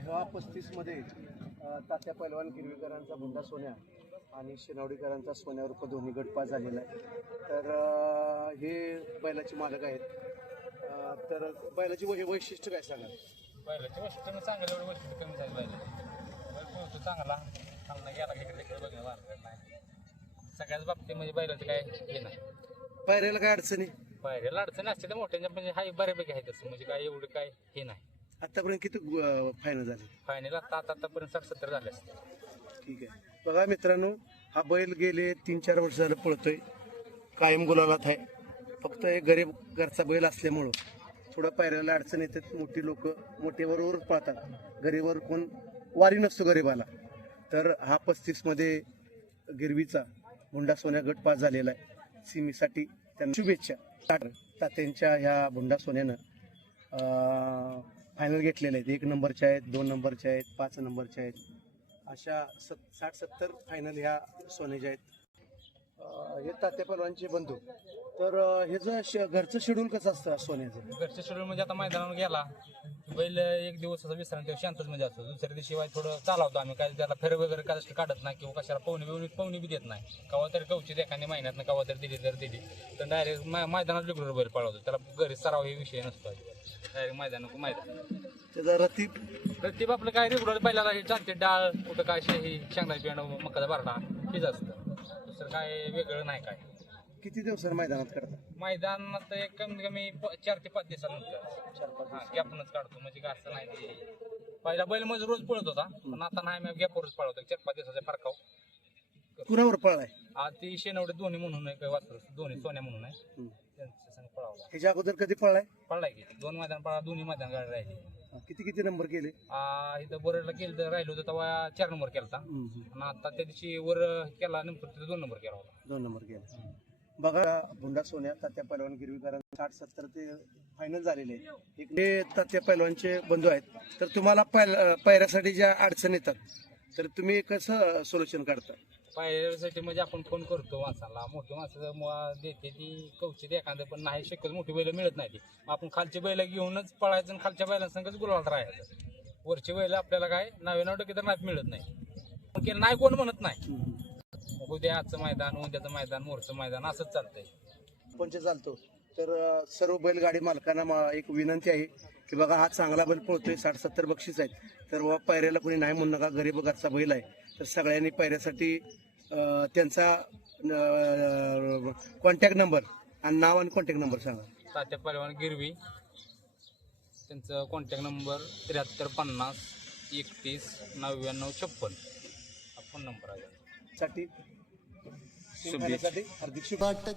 ह्या पस्तीसमध्ये तात्या पैलवान गिरवीकरांचा भुंडा सोन्या आणि शेनावडीकरांचा सोन्यावर दोन्ही गट पास झालेला आहे. तर हे बैलाचे मालक आहेत. तर बैलाची वै वैशिष्ट्य काय सांगा बैलाची वैशिष्ट्य चांगलं एवढं वैशिष्ट्य कमी झाली बैल बैल पोहतो चांगला. चांगला गेला की इकडे तिकडे बघणं मारत नाही. सगळ्याच बाबतीत म्हणजे बैलाचं काय हे नाही. पायऱ्याला काय अडचणी पायऱ्याला अडचण असते तर मोठ्यांच्या म्हणजे हाय बऱ्यापैकी आहे तसं. म्हणजे काय एवढं काय हे नाही. आतापर्यंत किती फायनल झाले? फायनल आता आता आतापर्यंत साठ सत्तर झाले असते ठीक आहे. बघा मित्रांनो हा बैल गेले तीन चार वर्ष झालं पळतोय. कायम गुलालात आहे. फक्त हे गरीब घरचा बैल असल्यामुळं थोडं पायऱ्याला अडचण येतात मोठी लोक मोठे बरोबर पळतात. गरीबर कोण वारी नसतो गरीबाला. तर हा पस्तीसमध्ये गिरवीचा भुंडा सोन्या गट पास झालेला आहे. सिमीसाठी त्यांना शुभेच्छा. तात्यांच्या ह्या भुंडा सोन्यानं फायनल घेतलेले आहेत एक नंबरच्या आहेत दोन नंबरच्या आहेत पाच नंबरच्या आहेत. अशा सत साठ सत्तर फायनल ह्या सोन्याच्या आहेत. हे तात्या पलवानचे बंधू. तर ह्याचं श- घरचं शेड्यूल कसं असतं सोन्याचं? घरचं शेड्यूल म्हणजे आता मैदानावर गेला बैल एक दिवस असं विश्रांती शांतच म्हणजे असतो. दुसऱ्या दिवशी वाय थोडं चालवतो आम्ही. काय त्याला फेर वगैरे कदाचित काढत नाही किंवा कशाला पवनी बिवणी पवनी बी देत नाही. कवा तरी कवचित एखाद्या महिन्यात कवा तरी दिली तर दिली. तर डायरेक्ट मैदानात रेग्युलर बैल पळवतो. त्याला घरी सराव हे विषय नसतो. डायरेक्ट मैदान मैदान. त्याचा रतीब. तर ते आपलं काय रेग्युलर बैलाला हे चालते डाळ कुठं काय शे ही शेंगदाची पेंड मकाचा बारडा हेच असतं. दुसरं काय वेगळं नाही काय. किती दिवसानं मैदानात करतात मैदानात एक कमीत कमी प- चार ते पाच दिवसानंतर. चार पाच हा गॅपनच काढतो म्हणजे काय असं नाही. ते पहिला बैल म्हणजे रोज पळत होता पण आता नाही मी गॅपवरच पळवतो चार पाच दिवसाच्या फरकाव. कुणावर पळलाय. ती शेनवडे दोन्ही म्हणून आहे काही वासरू दोन्ही सोन्या म्हणून आहे. हम्म. त्यांच्या संग पळावला ह्याच्या अगोदर कधी पळलाय? पळलाय की. दोन मैदान पळा दोन्ही मैदान गाडी राहिली. किती किती नंबर केले? आ, इथं बोरेला केलं तर राहिलो होतं तेव्हा चार नंबर केला होता. आणि आता त्या दिवशी वर केला नंतर तिथं दोन नंबर केला होता. दोन नंबर केले. बघा भुंडा सोन्या तात्या पैलवान गिरवीकरांना साठ सत्तर ते फायनल झालेले आहे. हे तात्या पैलवानचे बंधू आहेत. तर तुम्हाला पैल पायऱ्यासाठी ज्या अडचण येतात तर तुम्ही कसं सोल्युशन काढता? पायऱ्यासाठी म्हणजे आपण फोन करतो माणसाला. मोठी माणसं म- देते ती कवचित एखादं पण नाही शक्यतो मोठी बैल मिळत नाही ती. मग आपण खालची बैल घेऊनच पळायचं आणि खालच्या बैलांसंगच गुलाबात राहायचं. वरची बैल आपल्याला काय नव्या नऊ टक्के तर नाही मिळत नाही. नाही कोण म्हणत नाही. मग उद्या आजचं मैदान उद्याचं मैदान मोरचं मैदान असंच चालतंय. पंच चालतो? तर सर्व बैलगाडी मालकांना मा- एक विनंती आहे की बघा हा चांगला बैल पळतोय साठ सत्तर बक्षीस आहेत. तर व पायऱ्याला कोणी नाही म्हणू नका गरीब घरचा बैल आहे. तर सगळ्यांनी पायऱ्यासाठी अं, त्यांचा कॉन्टॅक्ट नंबर आणि नाव आणि कॉन्टॅक्ट नंबर सांगा. तात्या पहिलवान गिरवी. त्यांचं कॉन्टॅक्ट नंबर त्र्याहत्तर पन्नास एकतीस नव्याण्णव छप्पन. हा फोन नंबर आहे. साठी शुभेच्छा. हार्दिक शुभेच्छा.